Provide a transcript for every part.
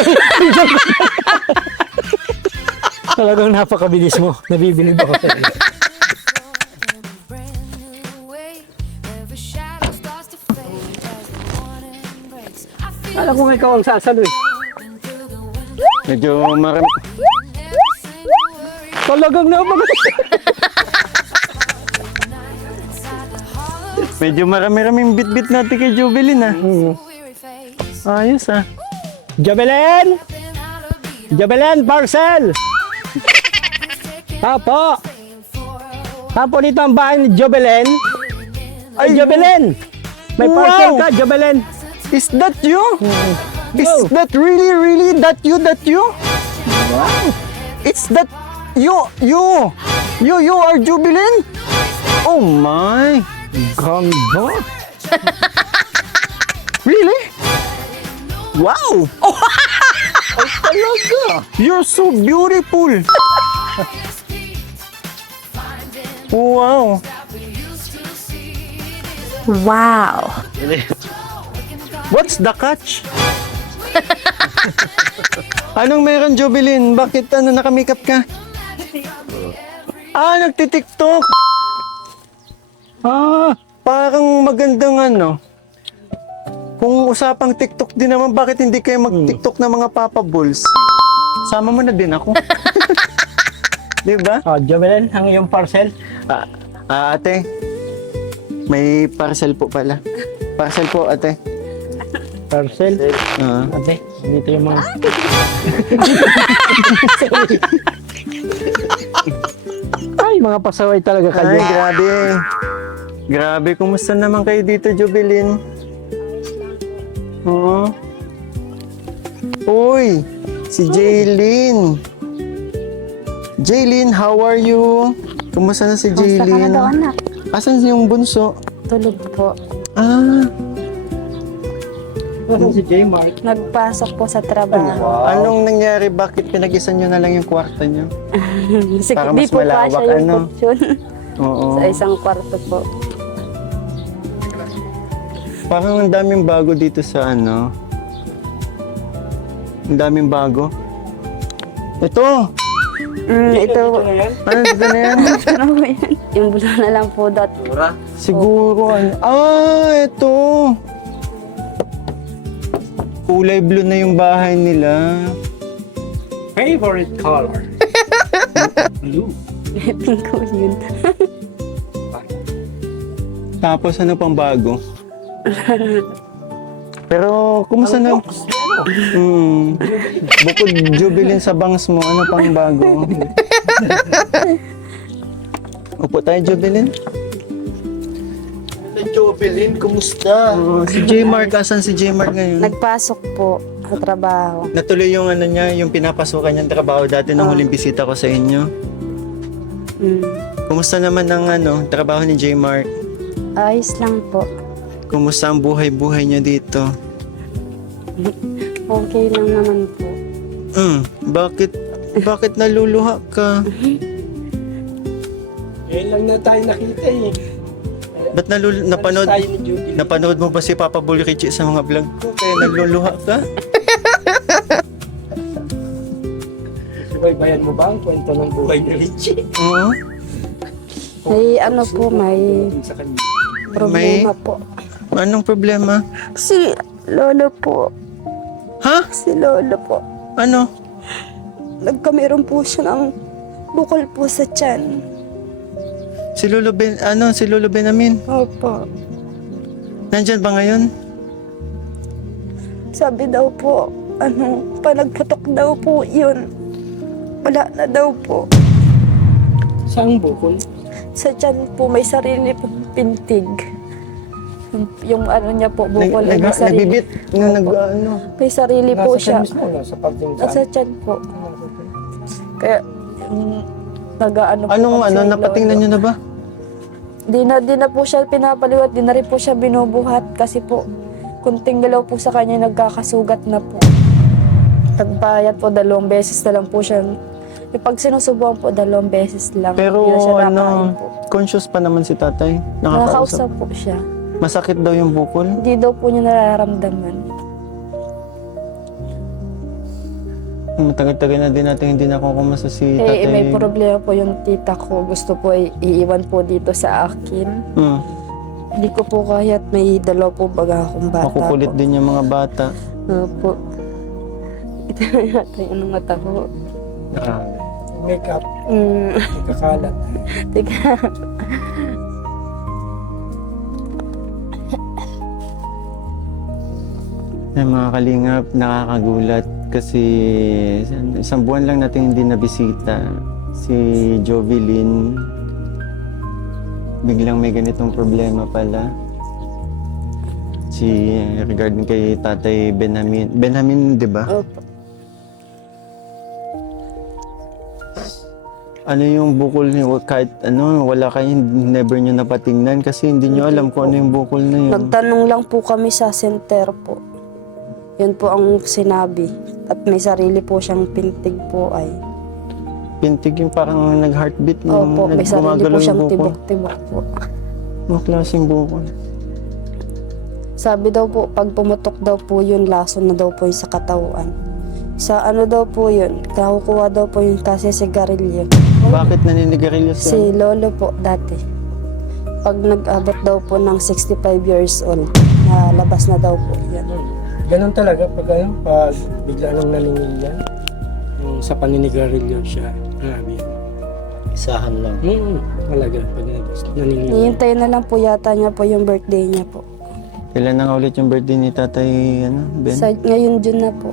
sorry. Talagang napakabilis mo. Nabibilib ako sa iyo. Alam ko ikaw ang sasalo eh. Medyo marami. Talagang napakabilis. Medyo marami-raming bit-bit natin kay Jubilin ah. Ayos ah. Jobelin! Jobelin, parcel! Tapo! Tapo dito ang bahay ni Jobelin. Ay, Jobelin! May parcel Wow! ka, Jobelin. Is that you? Is Wow. that really that you? It's that you are Jubilin? Oh my. Ganda. Really? Wow. Ay talaga. You're so beautiful. Wow. Wow. What's the catch? Anong meron, Jubilin? Bakit nakamakeup ka? Nagtitiktok. Parang magandang Kung usapang TikTok din naman, bakit hindi kayo mag-TikTok ng mga Papa Balls? Sama mo na din ako. Diba? Oh, Jobelin, ang iyong parcel. Ate, may parcel po pala. Parcel po, ate. Parcel. Ah. Ate, dito yung mga... Ay, mga pasaway talaga kayo. Ay, grabe. Grabe, kumusta naman kayo dito, Jubilin? Oo. Uy, si Jaylin. Jaylin, how are you? Kumusta na si Kamusta ka na Jaylin? daw, anak? Asan yung bunso? Tulog po. Si J. Mark. Nagpasok po sa trabaho. Anong nangyari? Bakit pinag-isa nyo na lang yung kwarto nyo? Kasi Para di mas po pa malawak, siya yung ano? kutsyon. Oo. Sa isang kwarto po. Parang ang daming bago dito sa Ang daming bago. Ito! Ito po. Ano dito na yan? Ano po yan? Yung bulo na lang po dot. Siguro ito. Kulay blue na yung bahay nila. Favorite color. Blue. Pink po yun. Tapos ano pang bago? Pero kumusta na? Bukod Jubilin sa bangs mo, ano pang bago? Upo tayo, Jubilin. Jobelin, kumusta? Si J. Mark, asan si J. Mark ngayon? Nagpasok po sa trabaho. Natuloy yung niya, yung pinapasukan niyang trabaho dati nung huling bisita ko sa inyo. Kumusta naman ang trabaho ni J. Mark? Ayos lang po. Kumusta ang buhay-buhay niyo dito? Okay lang naman po. Bakit naluluha ka? Ngayon lang na tayo nakita eh. Ba't napanood mo ba si Papa Bull Richie sa mga vlog ko? Kaya naluluha ka? Subaybayan mo ba ang kwento ng buhay ni Richie? Oo. May may Sa kanya. problema po. Anong problema? Si Lolo po. Ha? Si Lolo po. Ano? Nagkameron po siya ng bukol po sa tiyan. Si Lolo Benamin? Opo. Nandyan ba ngayon? Sabi daw po, panagputok daw po yun. Wala na daw po. Saan bukol? Sa tiyan po may sarili pong pintig. Yung niya po, bukol ay may sarili. Nabibit? May sarili po siya. Nasa mismo, nasa pagting Nasa tiyan po. Kaya, po Anong kami sa napatingnan lolo. nyo na ba? Di na po siya pinapaliwat, di na rin po siya binubuhat kasi po, kunting galaw po sa kanya nagkakasugat na po. Nagbayad po 2 beses na lang po siya. Yung pag sinusubuan po 2 beses lang. Pero Hindi na siya nakain po. conscious pa naman si tatay? Nakakausap po siya. Masakit daw yung bukol? Hindi daw po niya nararamdaman. Matagal-tagal na din natin hindi nakukumasa si tatay. May problema po yung tita ko. Gusto po iiwan po dito sa akin. Hmm. Hindi ko po kaya at may dalaw po baga akong bata Makukulit po. din yung mga bata. Opo. Ito na yata yung mata ko. Makeup, Mm. kakalat. Teka. Ay, mga kalingap, nakakagulat kasi isang buwan lang natin hindi nabisita si Jovelyn. Biglang may ganitong problema pala. Si regarding kay Tatay Benjamin. Benjamin, di ba? Opo. Ano yung bukol niyo? Kahit ano, wala kayo, never nyo napatingnan kasi hindi nyo alam kung ano yung bukol na yun. Nagtanong lang po kami sa center po. Yun po ang sinabi. At may sarili po siyang pintig po ay. Pintig yung parang nag-heartbeat nung Opo, may sarili po gumagalaw yung siyang bukol. tibok-tibok po. Anong klaseng bukol? Sabi daw po, pag pumutok daw po yun, lason na daw po yun sa katawan. Sa ano daw po yun, kakukuha daw po yun kasi sigarilyo. Bakit naninigarilyo siya? Si lolo po dati. Pag nag-abot daw po ng 65 years old, nalabas na daw po yan. Ganun talaga pag bigla nang naninigyan. Yung sa paninigarilyo siya, grabe. Isahan lang. Talaga, pag naninigyan. Hihintay na lang po yata niya po yung birthday niya po. Kailan na nga ulit yung birthday ni Tatay Ben? Ngayon June na po.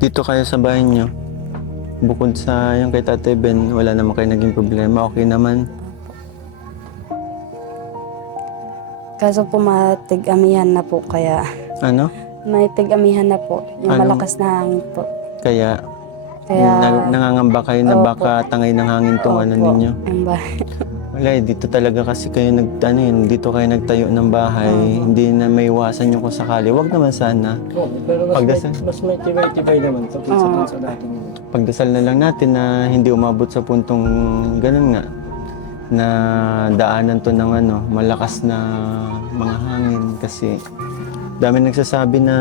Dito kayo sa bahay nyo. Bukod sa yung kay Tatay Ben, wala naman kayo naging problema. Okay naman. Kaso po matig-amihan na po kaya Ano? may tig-amihan na po. Yung Ano? malakas na hangin po. Kaya, Kaya nangangamba kayo na Opo. baka tangay ng hangin tong ano Opo, ninyo. ang bahay. Wala dito talaga kasi kayo dito kayo nagtayo ng bahay. Hindi na may iwasan yung kung sakali. Wag naman sana. Oh, pero Pagdasal. mas may tibay-tibay naman sa sa dati nila. Pagdasal na lang natin na hindi umabot sa puntong ganun nga na daanan to ng malakas na mga hangin kasi dami nagsasabi na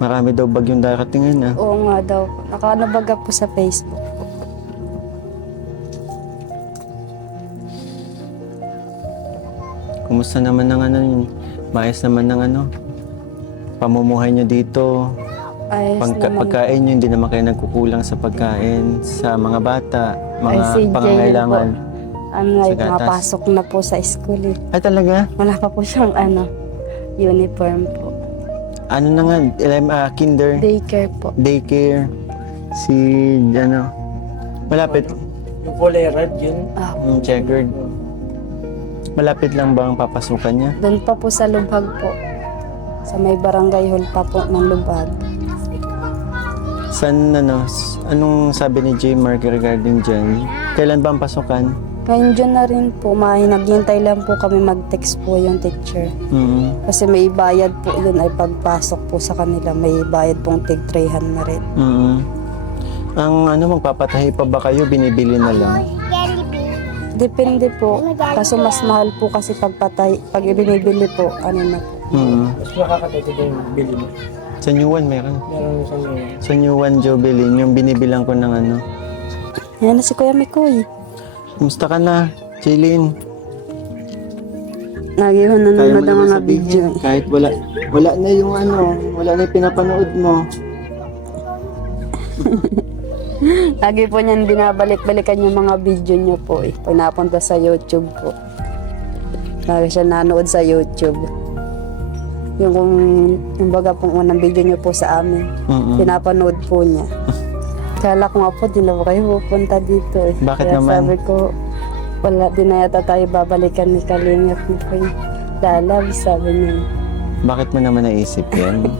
marami daw bagyong darating na. Oo nga daw po. Nakanabaga po sa Facebook. Kumusta naman ng maayos naman ng pamumuhay nyo dito? Ayos naman. Pagkain nyo, hindi naman kayo nagkukulang sa pagkain sa mga bata, mga Ay, si Jay pangangailangan. Like, Sa gatas. mapasok na po sa school eh. Ay talaga? Wala pa po siyang uniform po. Ano na nga, kinder, Daycare po. daycare, si malapit, Yung kulay red yun. Ah, checkered. Malapit lang ba ang papasukan niya? doon pa po sa Lubhag po. Sa may barangay hall pa po ng Lubhag. San, anong sabi ni J. Mark regarding dyan? Kailan ba ang pasukan? Ngayon dyan na rin po, naghihintay lang po kami mag-text po yung teacher. Mm. Kasi may bayad po yun ay pagpasok po sa kanila, may bayad pong tig 300. Mm. Ang magpapatahi pa ba kayo? Binibili na lang? Depende po. Kaso mas mahal po kasi pag binibili po, na po. Mm. Mas makakatipid yung bili mo. Sa New One meron. Meron sa ngayon. Sa New One Jovelyn, yung binibilang ko ng Yan na si Kuya Mikoy. Kumusta ka na, Jaylin? Nagihon na Kaya mo nanonood ng naman mga sabihin, video. kahit wala na yung wala na yung pinapanood mo. Lagi po niyan binabalik-balikan yung mga video niyo po eh. Pag napunta sa YouTube po. Lagi siya nanood sa YouTube. Yung baga pong unang video niyo po sa amin. Mm-mm. Pinapanood po niya. Kala ko nga po, di na po kayo pupunta dito eh. Bakit Kaya naman? sabi ko, wala din na yata tayo babalikan ni Kalingap ni Koy. Lalab, sabi niya. Bakit mo naman naisip yan?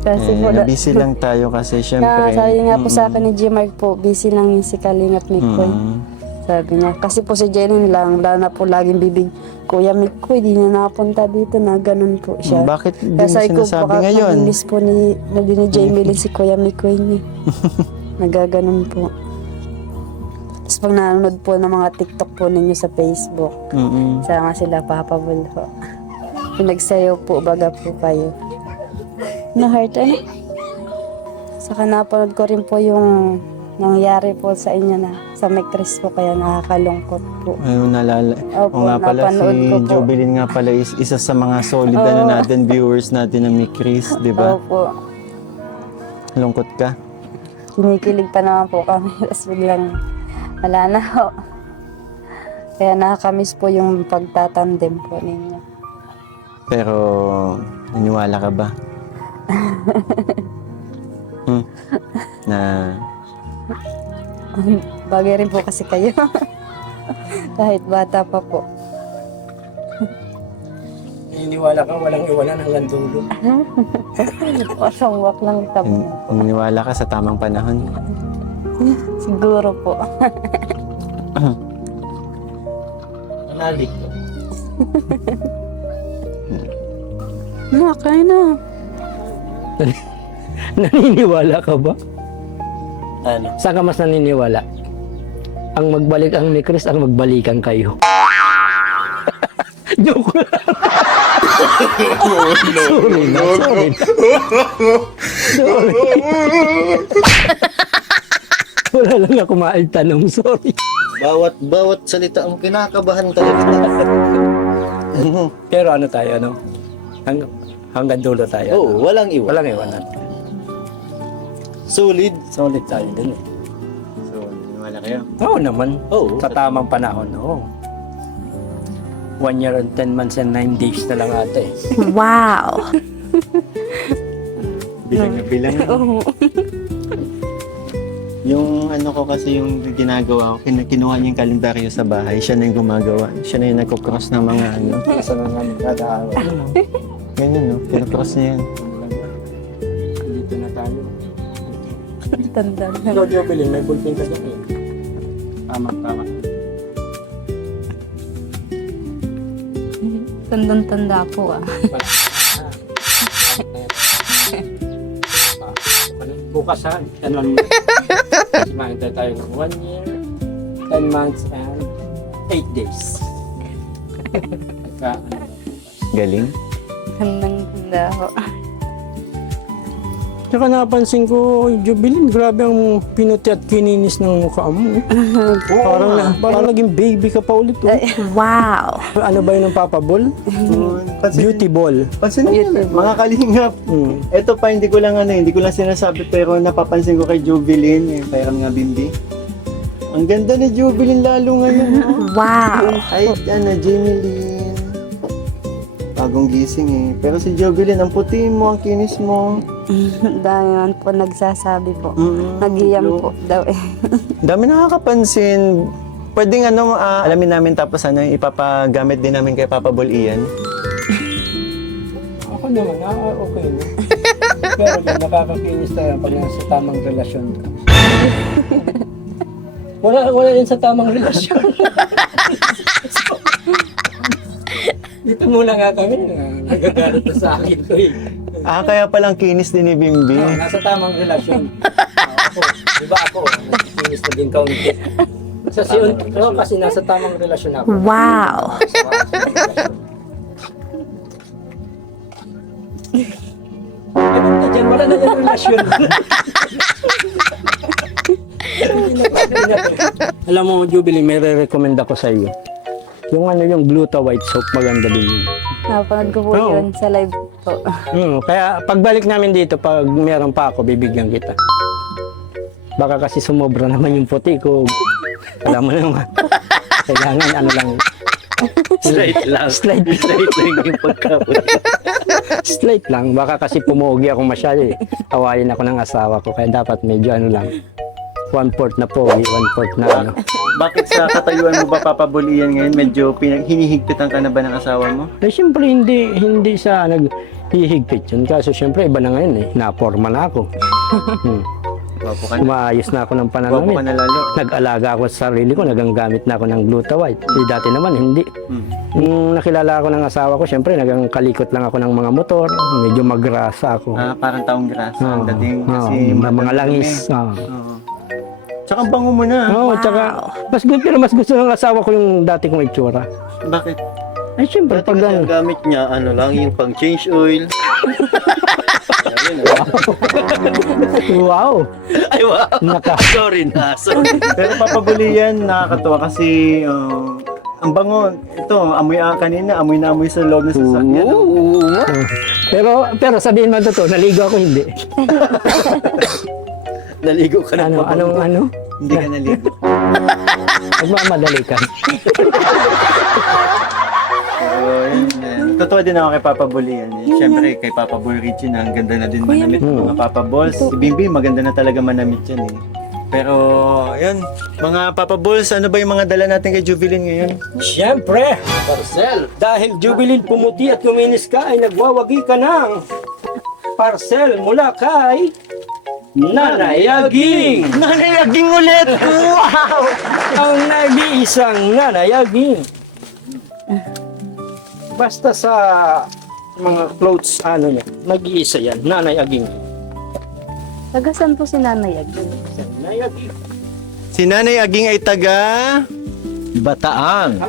Kasi po, busy lang tayo kasi syempre. sabi nga po sa akin ni G-Mark po, busy lang yung si Kalingap ni Koy. Mm. Sabi niya, kasi po si Jenny lang, wala na po laging bibig, Kuya Mikoy, di na napunta dito na ganun po siya. Bakit di mo Kasi ko, sinasabi baka ngayon? pag-inis po ni Jamie Lynn si Kuya Mikoy niya. Nagaganon po. Tapos pag nanonood po ng mga TikTok po ninyo sa Facebook, Mm-mm. sama sila Papa Bul po. Pinagsayaw po, baga po kayo. Na-heart ano? Saka napanood ko rin po yung nangyari po sa inyo na sa may Chris po, kaya nakakalungkot po. Ayun, nalala. Opo, O nga pala, napanood si ko po. Jovelyn nga pala is isa sa mga solid ano natin, viewers natin na may Chris, di ba? Opo. Lungkot ka. Kinikilig pa naman po kami. Tapos biglang wala na ho. Kaya nakakamiss po yung pagtatandem po ninyo. Pero, naniwala ka ba? Na, Bagay rin po kasi kayo. Kahit bata pa po. Naniniwala ka, walang iwanan hanggang dulo. Wasang wak lang tabo. naniwala ka sa tamang panahon. Siguro po. Manalig ko. Kain na. Naniniwala ka ba? Ano? Saan ka mas naniniwala? Ang magbalik ang ni Chris, ang magbalikan kayo. Joke lang. Sorry na. Wala lang ako maitanong, sorry. Bawat salita mo kinakabahan talaga. Pero ano tayo, ano? Hanggang dulo tayo. Oo, walang iwan. Walang iwanan. Solid. Solid tayo din eh. So, naniwala kayo? Oo naman. Oo. Sa tamang panahon, oo. 1 year and 10 months and 9 days na lang ate. Wow. Bilang na bilang. Yung ano ko kasi yung ginagawa ko, kinuha niya yung kalendaryo sa bahay, siya na yung gumagawa. Siya na yung nagkukross ng mga ano. Isa na nga kada araw. Ganyan no, kinukross niya yan. Dito na tayo. Tanda na. Pero Jovelyn, may bulping ka dyan eh. Tama. Tandang-tanda po ah. Bukas ha, ganun. Makita tayo ng 1 year, 10 months, and 8 days. Galing. Tandang-tanda po. Tsaka napansin ko, Jubilin, grabe ang pinuti at kininis ng mukha mo. Parang naging baby ka pa ulit. Wow. Ano ba yun ng Papa Ball? Beauty ball. Pansin niyo, mga kalingap. Ito pa, hindi ko lang sinasabi, pero napapansin ko kay Jovelyn, yung parang nga bimbi. Ang ganda ni Jovelyn lalo ngayon. Wow. Ay, Jamie Lynn. Bagong gising eh. Pero si Jovelyn, ang puti mo, ang kinis mo. Dami man po nagsasabi po. Mm-mm. Nagiyam po daw eh. Dami nakakapansin. Pwedeng alamin namin tapos ipapagamit din namin kay Papa Bol Ian. Ako naman, okay na. Pero yung nakakakinis tayo pag nasa tamang relasyon ka. Wala yun sa tamang relasyon. Dito muna nga kami, nagagalit na sa akin ko eh. Kaya palang kinis din ni Bimbi. Nasa tamang relasyon. Ako, di ba ako, nakikinis na din kaunti. Kasi nasa tamang relasyon ako. Wow. Ano na dyan? Wala na yung relasyon. Alam mo, Jubilee, may re-recommend ako sa iyo. Yung Gluta White Soap, maganda din yun. Napanood ko po yun sa live po. Kaya pagbalik namin dito, pag meron pa ako, bibigyan kita. Baka kasi sumobra naman yung puti ko. Alam mo naman. Kailangan ano lang. Slight lang yung pagkaputi. Slight lang. Baka kasi pumogi ako masyado eh. Awayin ako ng asawa ko. Kaya dapat medyo ano lang. 1/4 na pogi, 1/4 na ano. Bakit sa katayuan mo ba, Papa Bol Ian, ngayon medyo hinihigpitan ka na ba ng asawa mo? Eh siyempre hindi sa naghihigpit yun. Kaso siyempre iba na ngayon eh. Naporma na ako. Gwapo ka na. Umaayos na ako ng Gwapo ka pananamit. na lalo. Nag-alaga ako sa sarili ko, naganggamit na ako ng Gluta White. Dati naman, hindi. Nung nakilala ako ng asawa ko, syempre nagangkalikot lang ako ng mga motor. Medyo magrasa ako. Parang taong grasa ang dating kasi mga langis. Oo. Tsaka ang bango mo na. Oo, tsaka, pero mas gusto ng asawa ko yung dati kong itsura. Bakit? Ay, syempre, Dati pag kasi ang gamit niya, ano lang, yung pang change oil. Ayun, wow, Ay, wow. naka. Sorry na, sorry. Pero papabuli yan, nakakatuwa kasi ang bango. Ito, amoy kanina, amoy na amoy sa loob ng sasakyan. Pero sabihin mo totoo, naligo ako hindi. Naligo ka na pa. Ano? Hindi ka naligo. Nagmamadali ka. Totoo din ako kay Papa Bul yan. Siyempre, kay Papa Bul Richie na ang ganda na din manamit ng mga Papa Balls. Si Bimbi, maganda na talaga manamit yan eh. Pero, yun, mga Papa Balls, ano ba yung mga dala natin kay Jubilin ngayon? Siyempre, Parcel. dahil Jubilin pumuti at luminis ka, ay nagwawagi ka ng parcel mula kay Nanay Aging. Nanay Aging ulit! Wow! Ang nag-iisang Nanay Aging. Basta sa mga clothes, ano niya, nag-iisa yan, Nanay Aging. Tagasan po si Nanay Aging. Nanay Aging. Si Nanay Aging ay taga Bataan.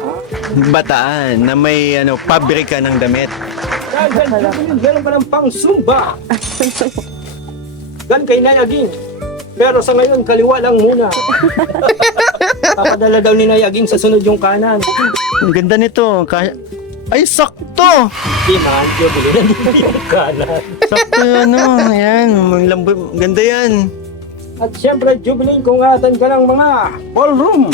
Bataan na may pabrika ng damit. Ganun pa ng pang Zumba. Gan kay Nanay Aging. Pero sa ngayon, kaliwa lang muna. Papadala daw ni Nanay Aging sa sunod yung kanan. Ang ganda nito. Ay, sakto! Di man, Jubilin, hindi yung kanan. Sakto yan. Ganda yan. At siyempre, Jubilin, kung atan ka ng mga ballroom.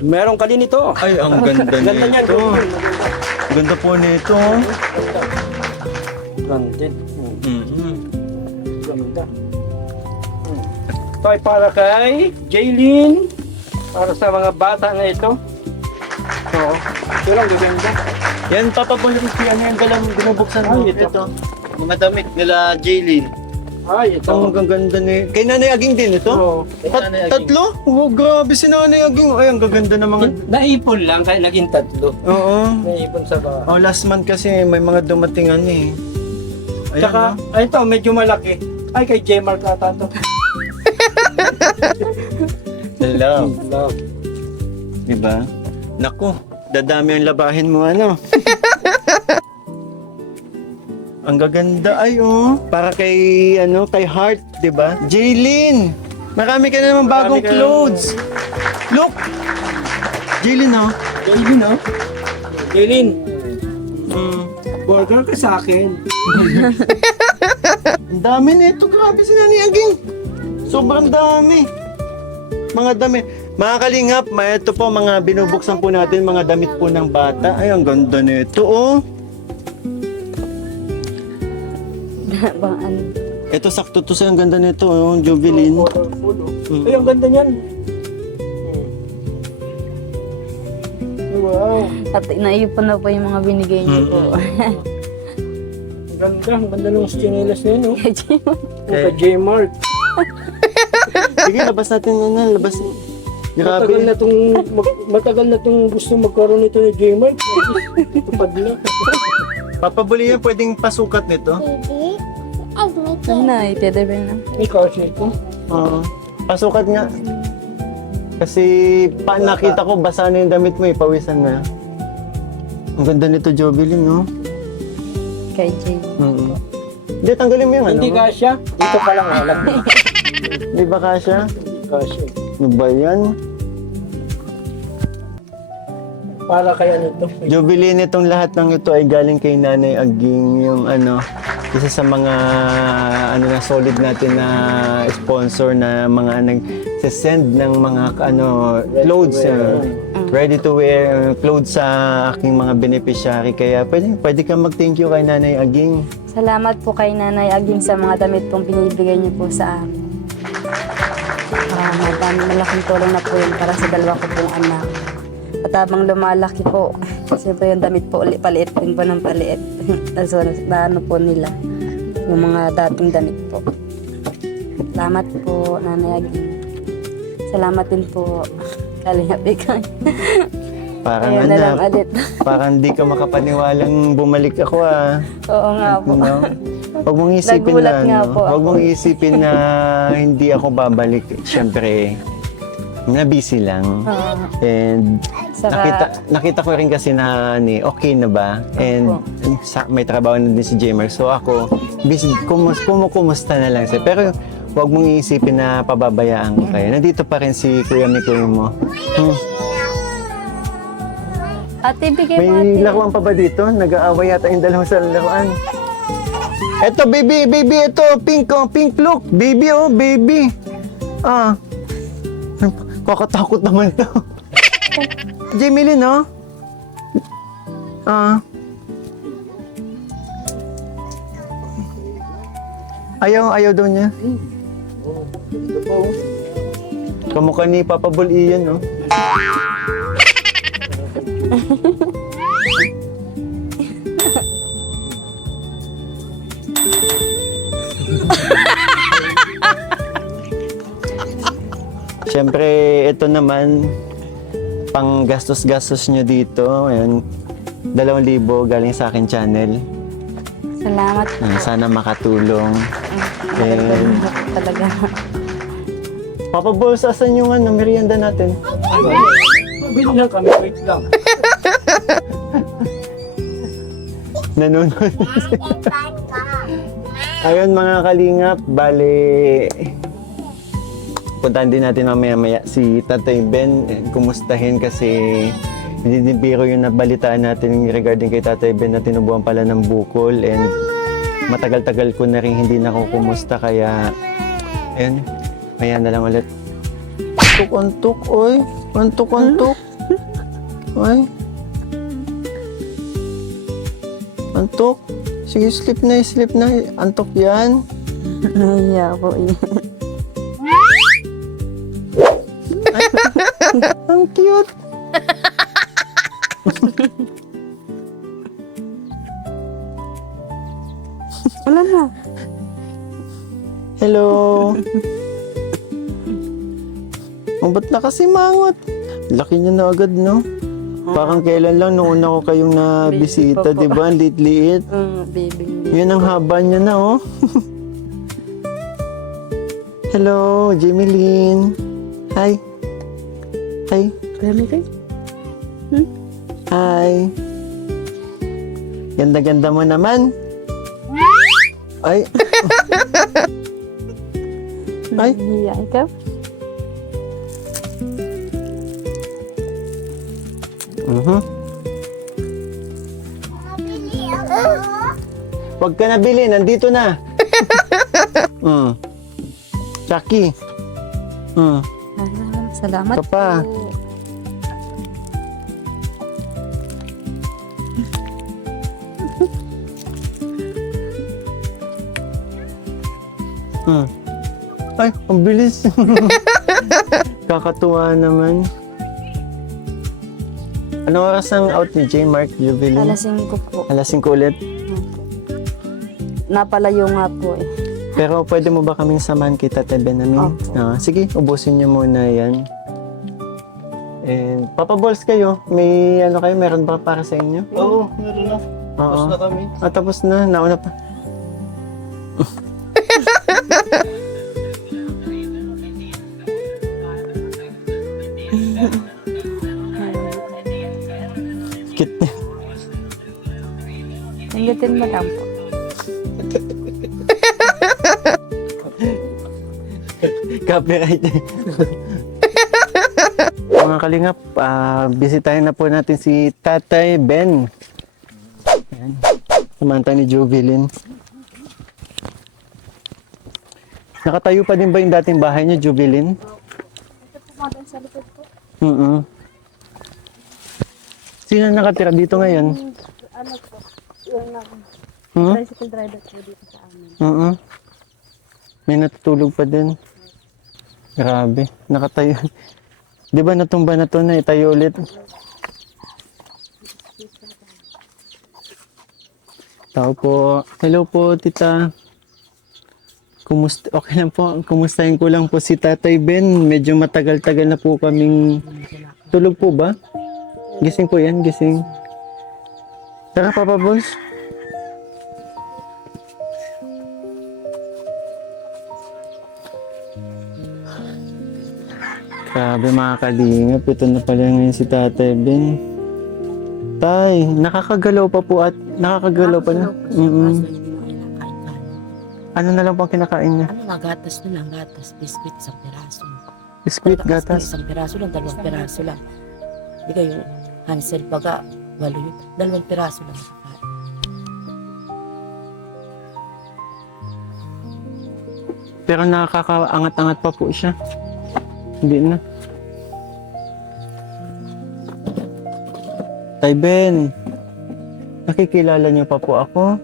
Meron ka din ito. Ay, ang ganda Ganda niyan, nito. Jubilin. Ganda po nito. Granted. Mhm. Ganda. Ito ay para kay Jaylin. Para sa mga bata na ito. Oo. Ito lang, gaganda. Yan, Papa Bul Richie. Ano yung galang binubuksan mo? Ay, ito. Mga damit nila, Jaylin. Ay, ito. Ang gaganda ni... Kay Nanay Aging din ito? Oo. Nanay Aging. Tatlo? Oh, grabe si Nanay Aging. Ay, ang gaganda ng mga... Naipon lang, kaya naging tatlo. Oo. Naipon sa bahay. Oh, last month kasi may mga dumating eh. Ayan, Tsaka, oh. ito, medyo malaki. Ay, kay J-Mark ata to. Love. Love. Diba? Naku, dadami ang labahin mo Ang gaganda ay para kay kay Heart, 'di ba? Jaylin. Marami ka na naman bagong ka na clothes. Look. Jaylin Jaylin, no? Jaylin, Mm. burger ka sa akin. Ang dami nito, grabe si Nanay Aging. Sobrang dami. Mga damit. Mga kalingap, ito po mga binubuksan po natin, mga damit po ng bata. Ay, ang ganda nito, oh. Bang ano. Ito, sakto to sa ang ganda nito, oh, Jubilin. Colorful, oh. Ay, ang ganda niyan. Wow. At naipon na po yung mga binigay niyo po. Ang ganda ng chinelas na yun, oh. Kay Jim. Kay J-Mark. Sige, labas natin labas. Grabe. Matagal na tong gusto magkaroon nito ni J-Mark. Tupad na. Papabuli yan, pwedeng pasukat nito. Ano na, itede ba na? Ikaw siya ito. Oo. Pasukat nga. Kasi nakita ko, basa na yung damit mo, pawisan na. Ang ganda nito, Jovelyn, no? Kay Jim. Hindi, tanggalin mo yung Hindi mo. kasya. Dito pa lang alam. Hindi ba kasya? Kasya. Ano ba yan? Para kay ano ito. Jubilin, itong lahat ng ito ay galing kay Nanay Aging, yung isa sa mga na solid natin na sponsor na mga nag-send ng mga clothes, ready to wear clothes sa aking mga beneficiary. Kaya pwede ka mag-thank you kay Nanay Aging. Salamat po kay Nanay Aging sa mga damit pong binibigay niyo po sa amin. Malaking tulong na po yun para sa dalawa ko pong anak. At habang lumalaki po, siyempre yung damit po paliit din po ng paliit. na ano po nila, yung mga dating damit po. Salamat po, Nanay Aging. Salamat din po, Kalinga Bigay. Parang Ayun na lang ulit. parang di ka makapaniwalang bumalik ako Oo nga po. No? Huwag mong isipin Nagulat nga po Huwag ako. mong isipin na hindi ako babalik. Siyempre, na busy lang. And nakita ko rin kasi na okay na ba? And may trabaho na din si Jmar. So ako, busy, kumusta na lang siya. Pero huwag mong iisipin na pababayaan ko kayo. Nandito pa rin si Kuya Mikoy mo. Ate, bigay mo May ate. laruan pa ba dito? Nag-aaway yata yung dalawang sa laruan. Eto, baby, ito, pink, pink look. Baby, baby. Kakatakot naman to. Jamie no? Ayaw daw niya. Kamukha ni Papa Bull iyan, no? Siyempre, ito naman, pang gastos-gastos nyo dito. Ayan, 2,000 galing sa akin channel. Salamat po. Sana makatulong. Magandang po talaga. Papa Balls, asan yung merienda natin? Bili lang kami, wait lang. Nanonood. Ayun mga kalingap, bale, puntahan din natin mamaya si Tatay Ben. Kumustahin kasi hindi din biro yung nabalitaan natin regarding kay Tatay Ben na tinubuan pala ng bukol and matagal-tagal ko na rin hindi na ako kumusta kaya ayun, maya na lang ulit. Antok, oy. Antok. Oy. Antok. Sige, sleep na. Antok yan. Nahiya po eh. Ang cute. Wala na. Hello. Ba't na kasi mangot? Laki niya na agad, no? Parang kailan lang noon ako kayong nabisita, Baby pa po. di ba? Ang liit-liit. Baby. Yan ang haba niya na, oh. Hello, Jamie Lynn. Hi. Remy kayo? Hi. Ganda-ganda mo naman. Ay. Ay. Nahiya ikaw? Huwag ka na bili, nandito na. Chucky. Salamat Ka pa. po. Ay, ang bilis. Kakatuwa naman. Anong oras ang out ni J. Mark Jubilin? Alasing ko po. Alas 5 ulit. Napalayo nga po eh. Pero pwede mo ba kaming samahan kita, Tebe namin? Opo. Sige, ubusin niyo muna yan. And Papa Balls kayo, may kayo, meron ba para sa inyo? Oo, meron na. Tapos Oo. na kami. Tapos na, nauna pa. Cute. Pindutin mo lang po. Copyright. Mga kalingap, bisitahin na po natin si Tatay Ben. Ayan. Samanta ni Jubilin. Nakatayo pa din ba yung dating bahay niyo, Jubilin? Ito po mga sa likod po. Sino nakatira dito ngayon? Ano po? Yung tricycle driver po dito sa amin. May natutulog pa din. Grabe, nakatayo. Di ba natumba na to na itayo ulit? Tao po. Hello po, tita. Kumusta? Okay lang po. Kumustahin ko lang po si Tatay Ben. Medyo matagal-tagal na po kaming tulog po ba? Gising po yan, gising. Tara, Papa Balls. Grabe mga kalingap, ito na pala ngayon si Tatay Ben. Tay, nakakagalaw pa po at nakakagalaw pa na. Ano na lang po ang kinakain niya? Ano nga, gatas na lang, gatas, biscuit, isang piraso. Biscuit, Pagkakas gatas. Isang piraso lang, 2 piraso lang. Hindi kayo, Hansel baga, 8 yun. 2 piraso lang. Pero nakakaangat-angat pa po siya. Hindi na. Tay Ben, nakikilala niyo pa po ako?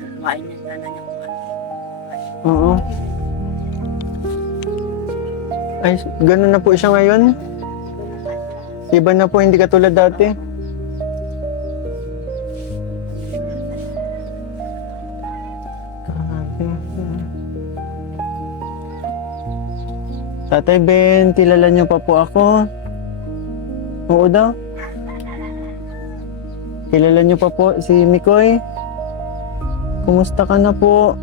Kumain niya na niya kumain. Oo. Ay, ganun na po siya ngayon? Iba na po, hindi katulad dati. Grabe. Tatay Ben, kilala niyo pa po ako? Oo daw. Kilala niyo pa po si Mikoy? Kumusta ka na po?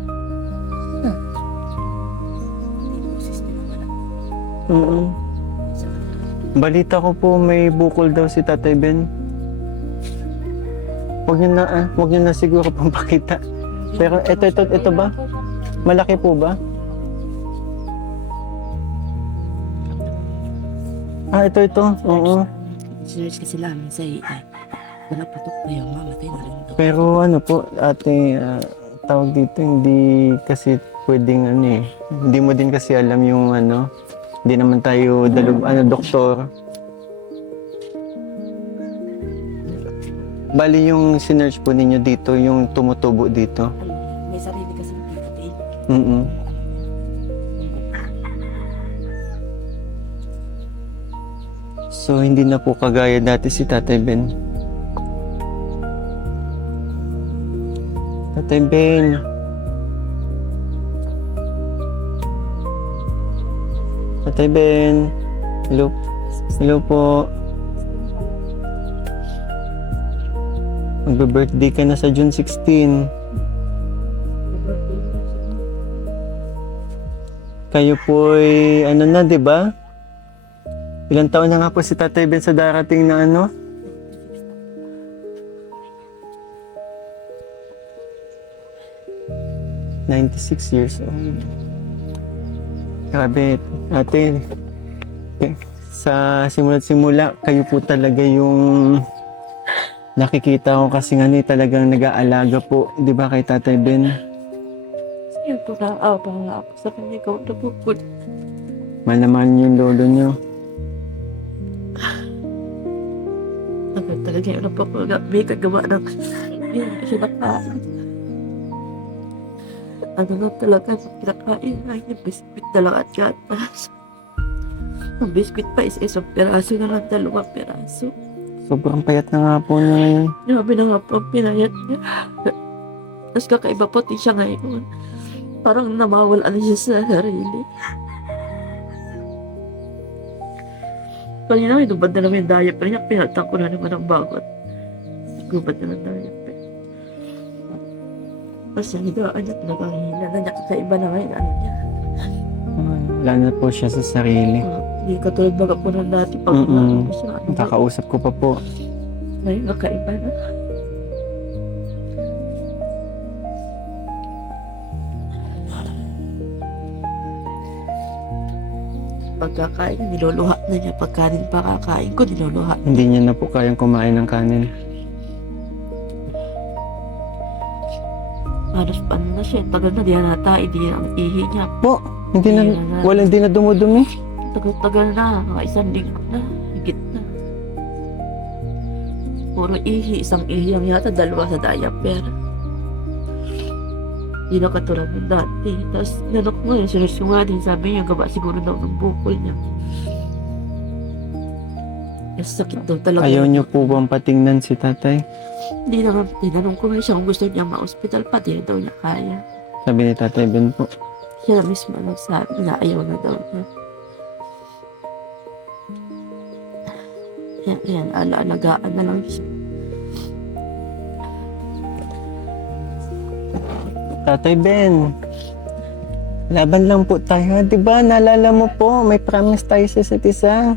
Oo. Balita ko po may bukol daw si Tatay Ben. Huwag niyo na siguro pang pakita. Pero ito ba? Malaki po ba? Ito. Oo. Sinerge kasi namin sa wala patok pa yung mamatay na rin daw. Pero ano po, ate, tawag dito, hindi kasi pwedeng hindi mo din kasi alam yung hindi naman tayo doktor. Bali yung sinerge po ninyo dito, yung tumutubo dito. May sarili kasi yung protein. Mm. So hindi na po kagaya dati si Tatay Ben. Tatay Ben. Tatay Ben. Hello. Hello po. Magbe-birthday ka na sa June 16. Kayo po'y na, 'di ba? Ilang taon na nga po si Tatay Ben sa darating na 96 years old. Grabe, ate. Sa simula't simula, kayo po talaga yung nakikita ko kasi nga talagang nag-aalaga po, di ba kay Tatay Ben? Yung pag-aabang nga ako sa kanya, ikaw na bukod. Mahal na mahal niyo yung lolo niyo. Agad talaga yung napapagabi, kagawa ng kinakain. Ano na talaga yung kinakain na yung biskuit na lang at gatas. Ang biskuit pa is isang piraso na lang, 2 piraso. Sobrang payat na nga po niya ngayon. Grabe na nga po ang pinayat niya. Tapos kakaiba po din siya ngayon. Parang namawalan na siya sa sarili. Kanina may dubad na naman yung diaper niya. Pinatang ko na naman ang bagot. Gubad na ng diaper. Tapos yung higaan niya, pinakahina na niya. Kakaiba na ngayon, ano niya. Wala na po siya sa sarili. Hindi katulad baga po ng dati. Pag Mm-mm. ano siya, ano, Kakausap ko pa po. ngayon kakaiba na. Pagkakain, niluluha na niya. Pagkanin pa kakain ko, niluluha. Hindi niya na po kayang kumain ng kanin. Halos pa na siya. Tagal na, di na nata. Hindi ang ihi niya. Po, hindi na dumudumi. Tagal-tagal na. Mga 1 linggo na. Higit na. Puro ihi. Isang ihi ang yata. 2 sa diaper. Hindi na katulad ng dati. Tapos, nanok mo yun. Sinusungadin. Sabi niya, gawa siguro daw ng bukol niya. Yung sakit daw talaga. Ayaw niyo po bang patingnan si tatay? Hindi naman. Tinanong ko nga siya kung gusto niya ma-hospital pa. Di na daw niya kaya. Sabi ni Tatay Ben po. Siya na mismo nagsabi na ayaw na daw niya. Yan, alagaan na lang siya. Tatay Ben, Laban lang po tayo, di ba? Naalala mo po, may promise tayo sa isa't isa.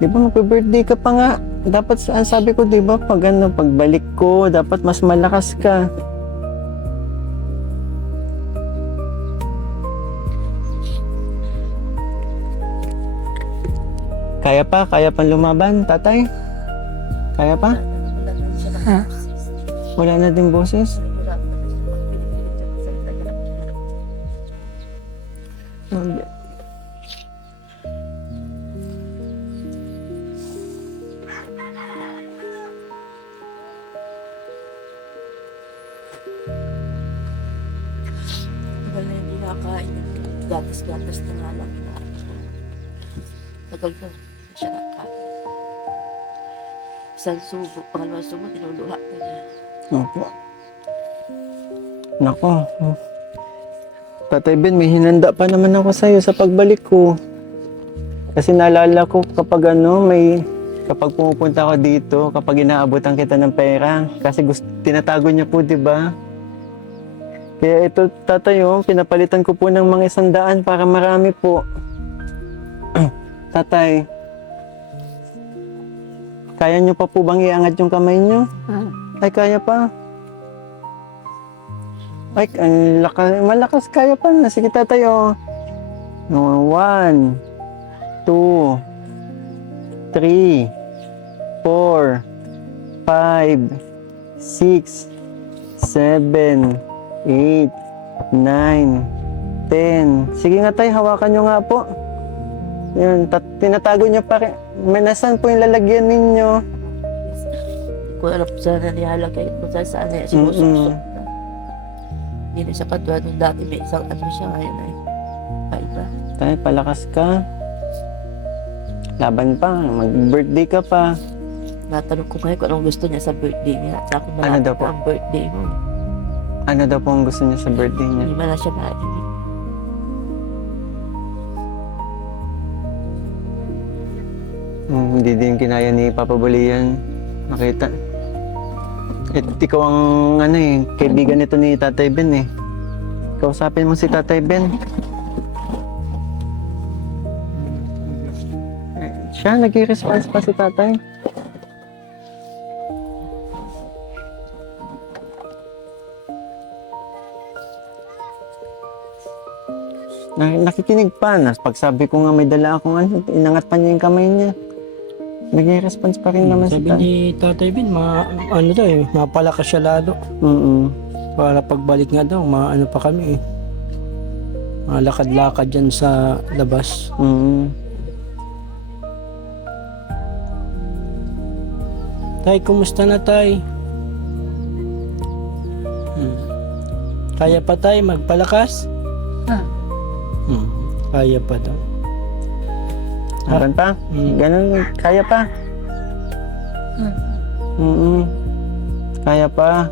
Di ba, magbe-birthday ka pa nga. Dapat, sabi ko, di ba, pagbalik ko, dapat mas malakas ka. Kaya pa? Kaya pang lumaban, tatay? Kaya pa? Wala na din boses? Tagal na hindi nakakain. Gatas-gatas na nga lang. Tagal na siya nakakain. Isang subo, pangalawang subo, tinuluha na niya. Opo. Nako. Tatay Ben, may hinanda pa naman ako sa'yo sa pagbalik ko. Kasi naalala ko kapag kapag pumupunta ako dito, kapag inaabutan kita ng pera, kasi tinatago niya po, di ba? Kaya ito, tatay, pinapalitan ko po ng mga 100 para marami po. Tatay, kaya niyo pa po bang iangat yung kamay niyo? Ay, kaya pa. Ay, malakas kaya pa na. Sige, tatay, 1, 2, 3, 4, 5, 6, 7, 8, 9, 10. Sige nga tay, hawakan nyo nga po. Yun, tinatago nyo pa rin. Nasaan po yung lalagyan ninyo? Hindi ko alam kung saan na nilalagay at kung saan niya sinusuksok na. Hindi na siya katulad nung dati. May isang siya ngayon ay iba. Tay, palakas ka. Laban pa, mag-birthday ka pa. Natanong ko ngayon kung anong gusto niya sa birthday niya. At saka kung Ano daw malapit po? na ang birthday mo. Ano daw po ang gusto niya sa birthday niya? Hindi man na siya nainig. Hindi din kinaya ni Papa Bolian. Makita. Ikaw ang kaibigan nito ni Tatay Ben eh. Kausapin mo si Tatay Ben. Siya, nag-response pa si Tatay. Nakikinig pa. Pagsabi ko nga may dala akong inangat pa niya yung kamay niya. Nag-response pa rin naman si Sabi Tatay. ni Tatay Ben, mapalakas siya lalo. Para pagbalik nga daw, pa kami eh. Lakad-lakad dyan sa labas. Tay, kumusta na tay? Kaya pa tay magpalakas? Kaya pa daw. Meron pa? Ganun, kaya pa? Kaya pa?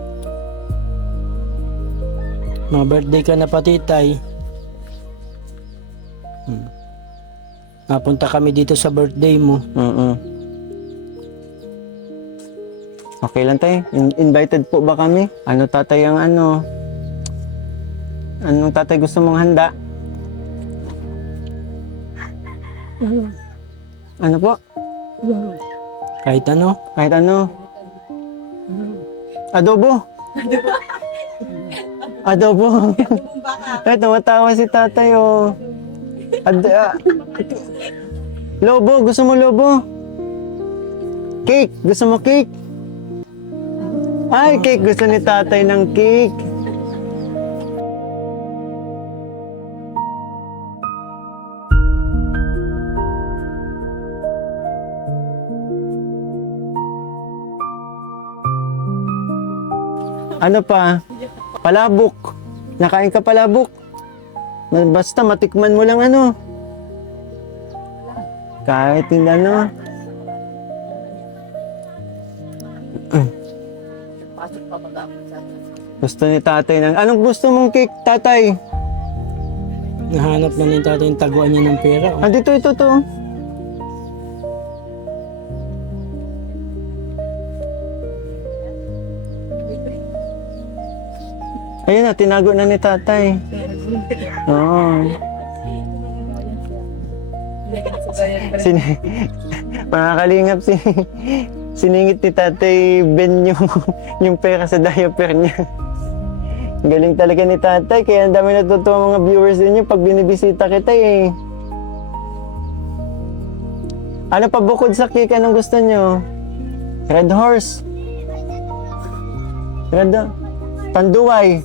Birthday ka na pati tay. Napunta kami dito sa birthday mo. Okay lang tayo. Invited po ba kami? Ano tatay ang Anong tatay gusto mong handa? Ano po? Kahit ano. Kahit ano? Adobo? Adobo? Ay, tumatawa si tatay, Lobo, gusto mo lobo? Cake, gusto mo cake? Ay, cake, gusto ni tatay ng cake. Ano pa? Palabok. Nakain ka palabok? Basta matikman mo lang kahit hindi Pasok pa mag-aapit sa akin. Gusto ni tatay ng... Anong gusto mong cake, tatay? Nahanap na ni tatay yung taguan niya ng pera. Andito, ito to. Ayun na, tinago na ni tatay. Oo. Sin mga kalingap, siningit ni Tatay Ben yung pera sa diaper niya. Galing talaga ni Tatay, kaya ang dami natutuwa mga viewers din pag binibisita kita eh. Ano pa bukod sa cake, anong gusto nyo? Red horse? Tanduay?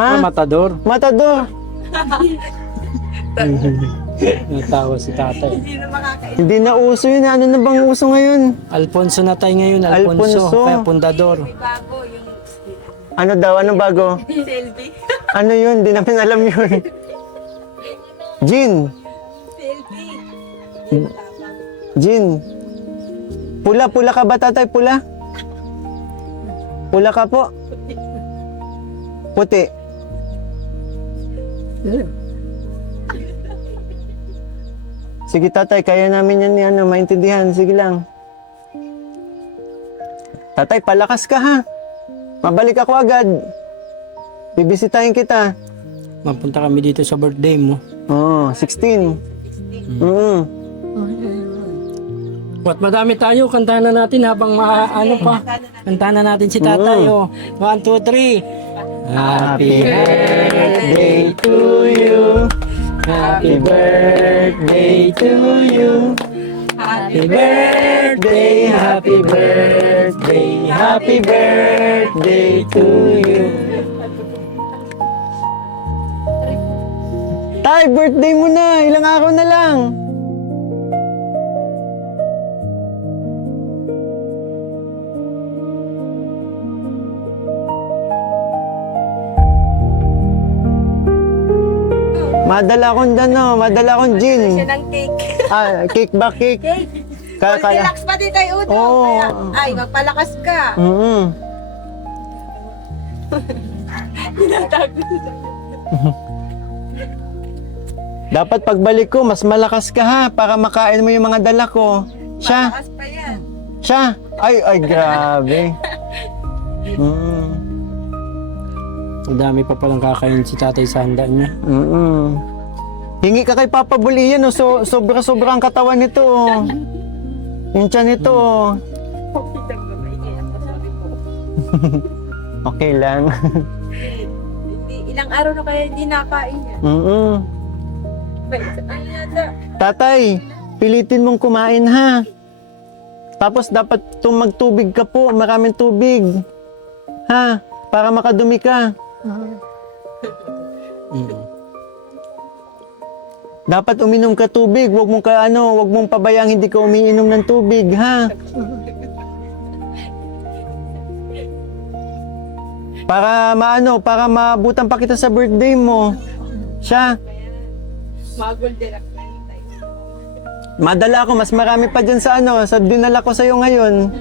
Ha? Matador. Matador? Natawa si tatay. Hindi na uso yun. Ano na bang uso ngayon? Alfonso na tayo ngayon. Alfonso. Alfonso. Kaya pundador. Ano daw? Anong bago? Selfie. Ano yun? Hindi namin alam yun. Gin. Gin. Pula ka ba, Tatay? Pula? Pula ka po? Puti. Sige, Tatay, kaya namin yan ni maintindihan. Sige lang. Tatay, palakas ka ha. Mabalik ako agad. Bibisitahin kita. Mapunta kami dito sa birthday mo. Oo, 16. At madami tayo, kantahan na natin habang ano pa. Kantahan na natin si tatay. 1, 2, 3. Happy birthday to you. Happy birthday to you. Happy birthday, happy birthday, happy birthday to you. Tay, birthday mo na. Ilang araw na lang. Madala akong gin. Siya ng cake. Cake ba cake? Cake. Kaya. Relax pa din tayo, Udo. Oo. Kaya, ay, magpalakas ka. Dapat pagbalik ko, mas malakas ka ha, para makain mo yung mga dala ko. Siya? Malakas pa yan. Siya? Ay, grabe. Ang dami pa palang kakain si tatay sa handa niya. Hingi ka kay Papa Bulian, sobra-sobra ang katawan nito. Yung tiyan nito. Okay lang. Ilang araw na kaya hindi nakain yan. Ano yata? Tatay, pilitin mong kumain ha. Tapos dapat magtubig ka po, maraming tubig. Ha? Para makadumi ka. Dapat uminom ka tubig, wag mong pabayang hindi ka umiinom ng tubig, ha? Para maabutan pa kita sa birthday mo. Siya. Madala ako, mas marami pa dyan sa dinala ko sa'yo ngayon.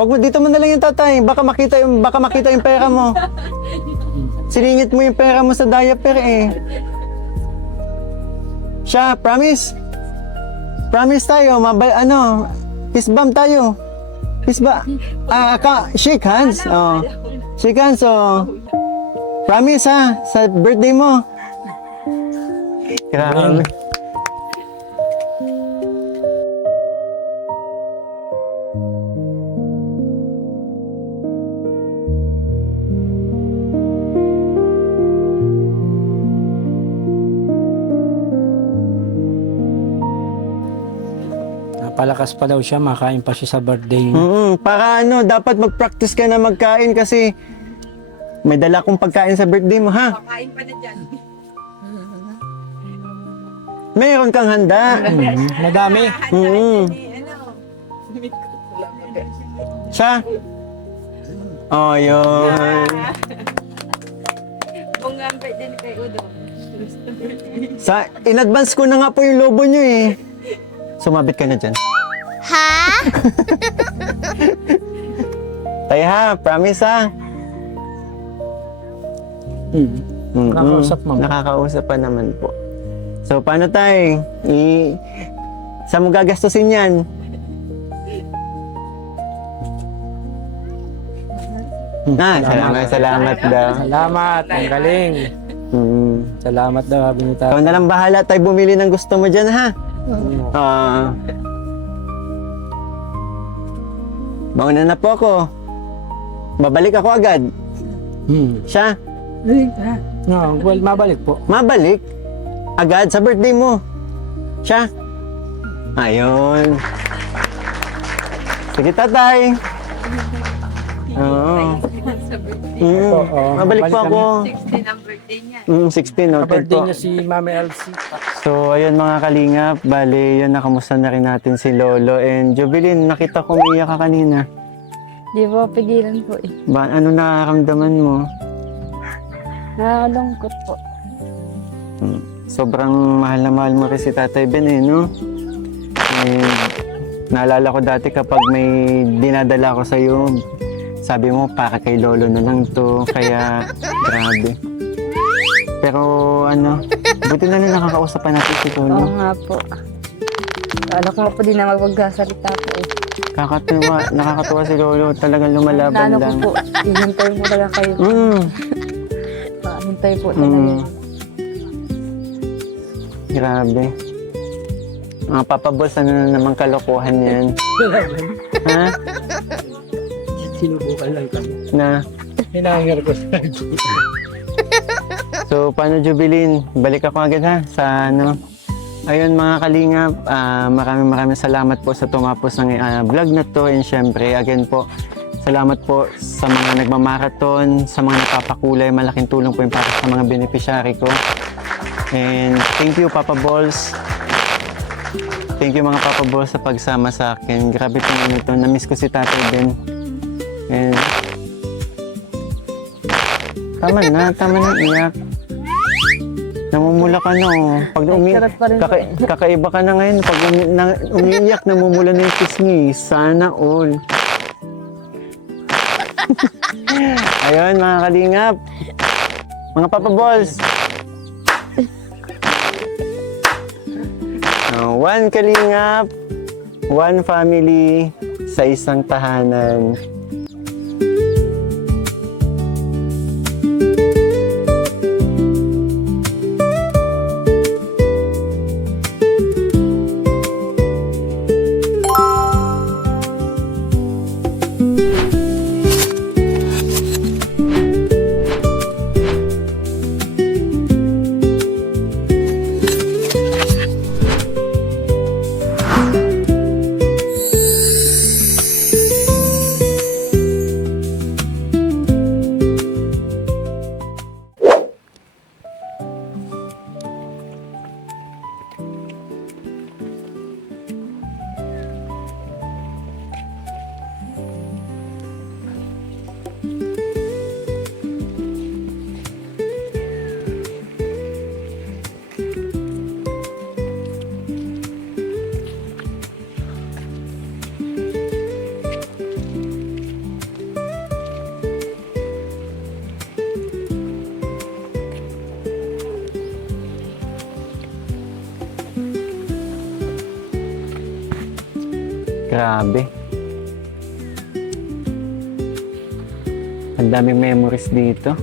Wag mo, dito mo na lang yung tatay. Baka makita yung pera mo. Silingit mo yung pera mo sa diaper eh. Siya, promise? Promise tayo, kiss bump tayo. Kiss ba? Shake hands. Oh. Shake hands, oh. Promise ha, sa birthday mo. Grabe. Palakas pa daw siya, makain pa siya sa birthday niya. Para dapat mag-practice ka na magkain kasi may dala kong pagkain sa birthday mo, ha? Makain pa na dyan. Meron kang handa. Madami. Siya? Oh, yun. Bungambay din kay Udo. In advance ko na nga po yung lobo nyo eh. Sumabit ka na dyan. Ha? Tay ha, promise ha. Nakakausap mo. Nakakausap pa naman po. So, paano tayo? Saan mo gagastusin yan? Salamat daw. Salamat, ang galing. Salamat daw, sabi ni Ikaw tatay. na lang bahala tayo bumili ng gusto mo dyan, ha? Mauna na po ako. Babalik ako agad. Siya? No, well, mabalik po. Mabalik? Agad sa birthday mo? Siya? Ayun. Sige, tatay. Oo. Mabalik po ako. 16 ang birthday niya. 16, noted Birthday po. niya si Mami Elsie. So, ayun mga kalingap. Bale, yun, nakamusta na rin natin si Lolo. And Jubilin, nakita ko umiyak ka kanina. Di ba pigilan po eh. Ano nakakamdaman mo? Nakakalungkot po. Sobrang mahal na mahal mo rin si Tatay Ben eh, no? Naalala ko dati kapag may dinadala ko sa'yo, sabi mo, para kay Lolo na lang to. Kaya, grabe. Pero ano, buti na rin nakakausapan natin si Oo Lolo. nga po. Alam ko nga po di na magpagkasalita po eh. Nakakatuwa si Lolo. Talagang lumalaban Naano ko lang. po, hihintay mo talaga kayo. Hintay po talaga. Grabe. Mga papabos, ano na naman kalokohan yan? Ha? Sinubukan lang kami. Na? Hinangar ko sa So, paano Jubilin? Balik ako agad ha, sa ano. Ayun mga kalingap, maraming salamat po sa tumapos ng vlog na to. And syempre, again po, salamat po sa mga nagmamarathon, sa mga napapakulay. Malaking tulong po yung para sa mga beneficiary ko. And thank you Papa Balls. Thank you mga Papa Balls sa pagsama sa akin. Grabe po naman ito. Na-miss ko si Tatay Ben. And tama na iyak. Namumula ka na oh. Pag Sarap pa rin po. kakaiba ka na ngayon. Pag umiiyak, namumula na yung chismis. Sana all. Ayun mga kalingap. Mga Papa Balls. One kalingap, one family sa isang tahanan. Grabe. Ang daming memories dito.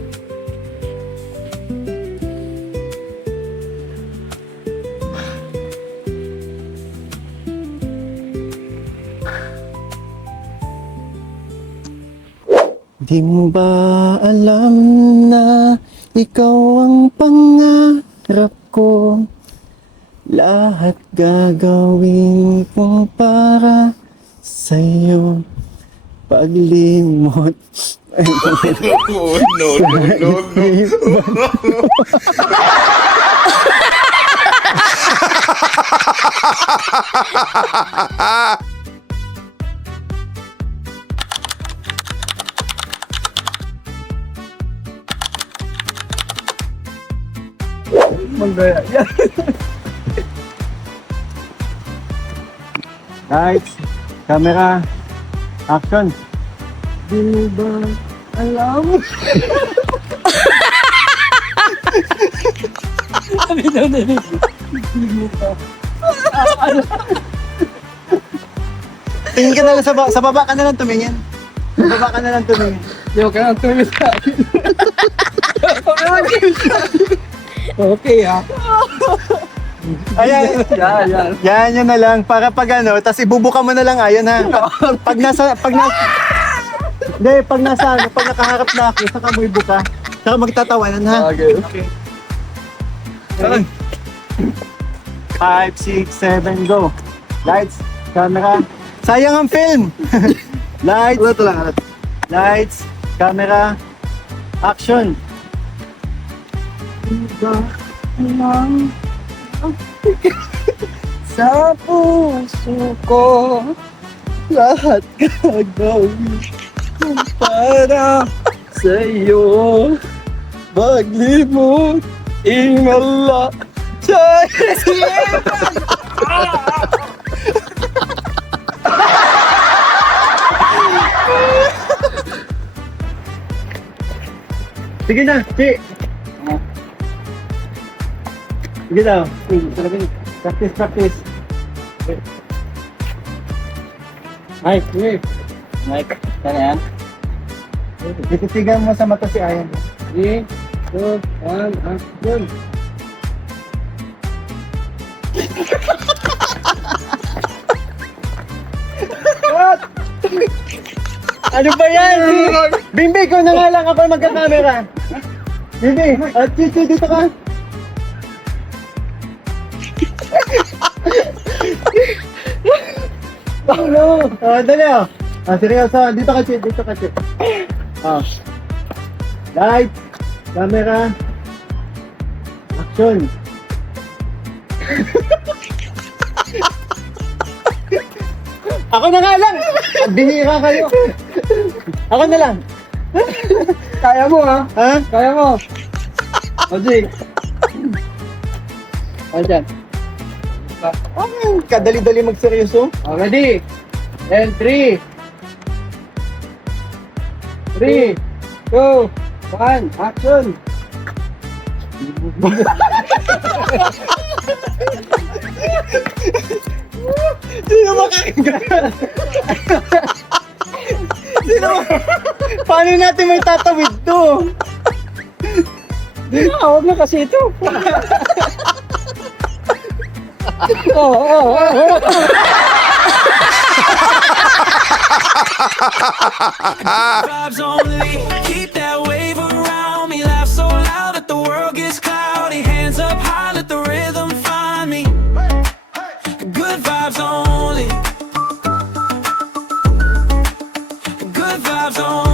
Di mo ba alam na ikaw ang pangarap ko? Lahat gagawin ko para sa'yo. Paglimot. Lights, camera, action. Di mo ba alam? Tingin ka na lang sa baba ka na lang tumingin. Sa baba ka na lang tumingin. Yo, ka nang tuloy sa akin. Okay, ha? Ayan. Yan na lang. Para pag ano, tapos ibubuka mo na lang ayon ha. Pag nasa, hindi, pag nasa ano, pag nakaharap na ako, saka mo ibuka. Saka magtatawanan ha. Okay. 5, 6, 7, go. Lights, camera. Sayang ang film. Lights. Lights, camera, action. Sa puso ko, lahat gagawin para sa'yo. Maglimot, ingala, Sige na, Chi. Sige na. Practice. Mike, Mike, sana yan? Tititigan mo sa mata si Ayan. 3, 2, 1, action! Ano ba yan? Bimbi, ikaw na nga lang ako magka-camera. Bimbi, at Chichi, dito ka. Ano? Dali oh. Seryoso. Dito ka, Chichi. Oh. Light, camera, action. Ako na nga lang. Bihira kayo. Ako na lang. Kaya mo, ha? Ha? Kaya mo! Ojik! Ayan. Kadali-dali magseryoso. Oh, ready? And 3, 2, 1, action! Sino makakagawa? Paano natin may tatawid to? Di na, huwag na kasi ito. Vibes only, keep that wave around me. Laugh so loud that the world gets cloudy. Hands up high, let the rhythm find me. Good vibes only. Good vibes only.